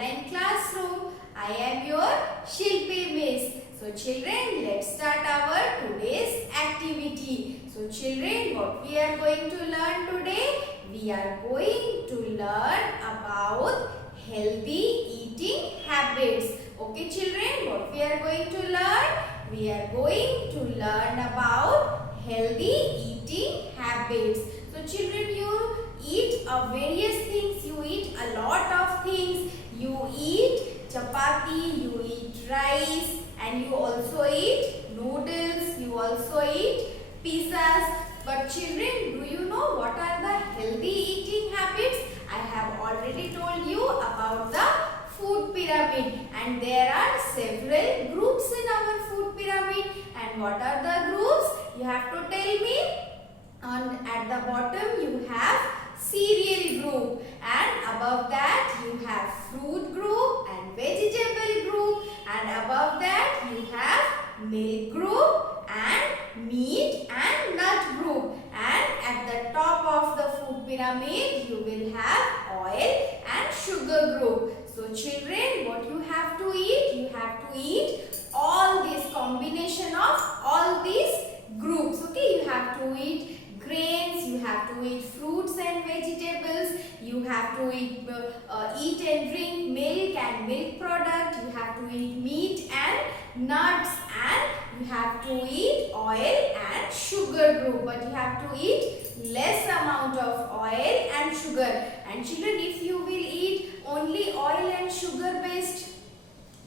online classroom. I am your Shilpi Miss. So children, let's start our today's activity. So children, what we are going to learn today? We are going to learn about healthy eating habits. Okay children, what we are going to learn? We are going to learn about healthy eating habits. So children, you eat various things. You eat a lot of things. You eat chapati, you eat rice, and you also eat noodles. You also eat pizzas. But children, do you know what are the healthy eating habits? I have already told you about the food pyramid, and there are several groups in our food pyramid. And what are the groups? You have to tell me. At the bottom you have cereal group, and above that you have fruit group and vegetable group, and above that you have milk group and meat and nut group, and at the top of the food pyramid you will have oil and sugar group. So children, what you have to eat? You have to eat all this combination of all these groups. Okay, you have to eat grains, you have to eat fruits and vegetables, you have to eat and drink milk and milk product, you have to eat meat and nuts, and you have to eat oil and sugar group, but you have to eat less amount of oil and sugar. And children, if you will eat only oil and sugar based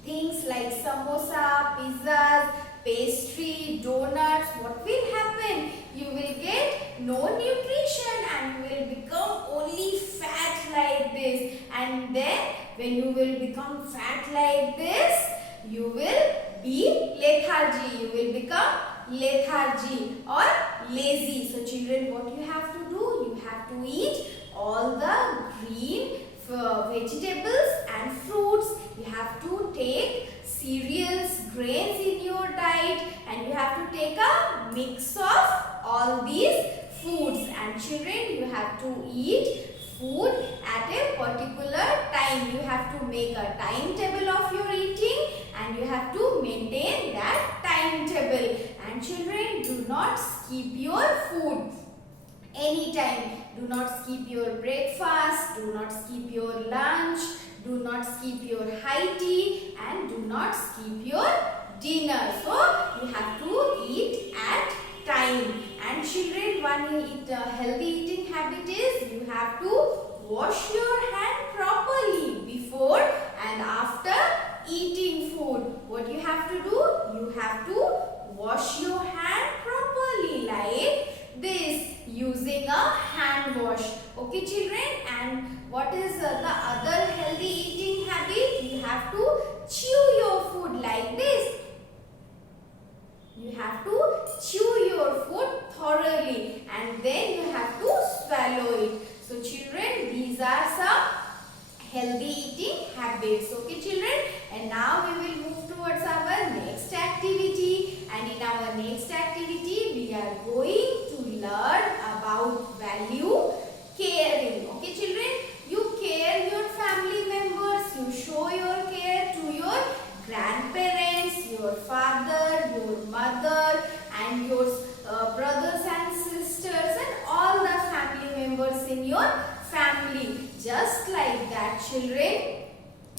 things like samosa, pizzas, pastry, donuts, what will happen? You will get no nutrition and you will become only fat like this. And then when you will become fat like this, you will be lethargy. You will become lethargy or lazy. So children, what you have to do? You have to eat all the green vegetables and fruits. You have to take cereals, grains in your diet, and you have to take a mix of all these foods. And children, you have to eat food at a particular time. You have to make a timetable of your eating, and you have to maintain that timetable. And children, do not skip your food anytime. Do not skip your breakfast, do not skip your lunch, do not skip your high tea, and do not skip your dinner. So you have to eat at time. And children, one healthy eating habit is you have to wash your hand properly before and after eating food. What you have to do? You have to wash your hand properly like this, using a hand wash. Okay children, and what is the other healthy eating habit? You have to chew your food like this. You have to chew your food thoroughly, and then you have to swallow it. So children, these are some healthy eating habits. Okay children, and now we will move towards our next activity. And in our next activity, we are going to learn about value caring. Okay children, you care your family members, you show your care to your grandparents, your father, your mother, and your brothers and sisters, and all the family members in your family. Just like that children,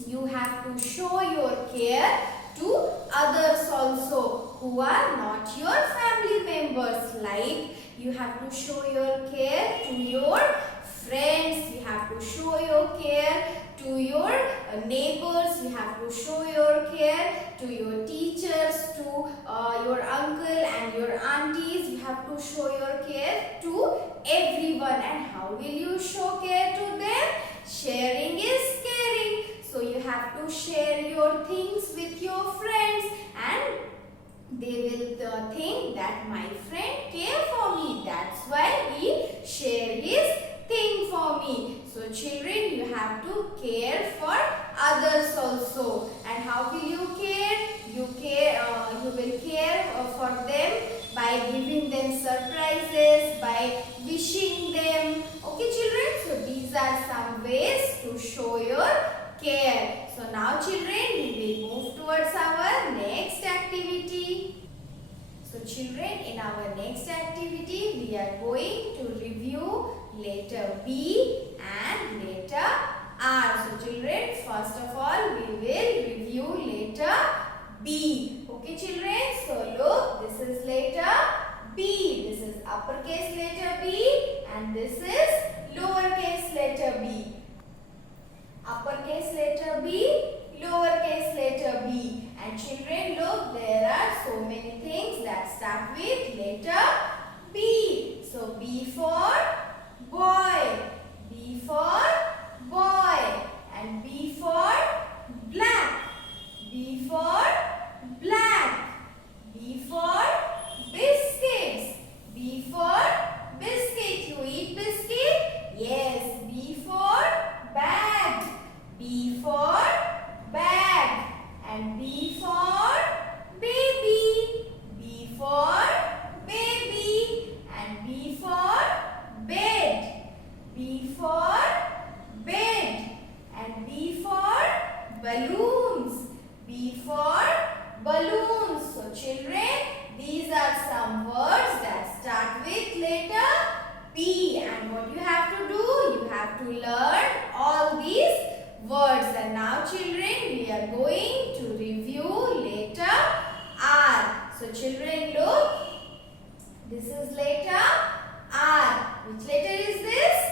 you have to show your care to others also who are not your family members. Like you have to show your care to your friends, you have to show your care to your neighbors, you have to show your care to your teachers, to your uncle and your aunties. You have to show your care to everyone. And how will you show care to them? Sharing is caring. So you have to share your things with your friends, and they will think that my friend care for me. That's why he share his thing for me. So children, you have to care for others also. And how will you care? You will care for them by giving them surprises, by wishing them. Okay children, so these are some ways to show your care. children, in our next activity, we are going to review letter B and letter R. So children, first of all, we will review letter B. Okay children, so look, this is letter B. This is uppercase letter B and this is lowercase letter B. Uppercase letter B, lowercase letter b. And children, look, there are so many things that start with letter B. So B for boy, B for boy, and B for black, B for black, B for biscuits, B for biscuit. You eat biscuit? Yes. B for bag, B for bag, and B for baby, B for baby, and B for bed, B for bed, and B for balloons, B for balloons. So children, these are some words that start with letter B, and what you have to do, you have to learn all these words. And now children, we are going to review letter R. So children, look, this is letter R. Which letter is this?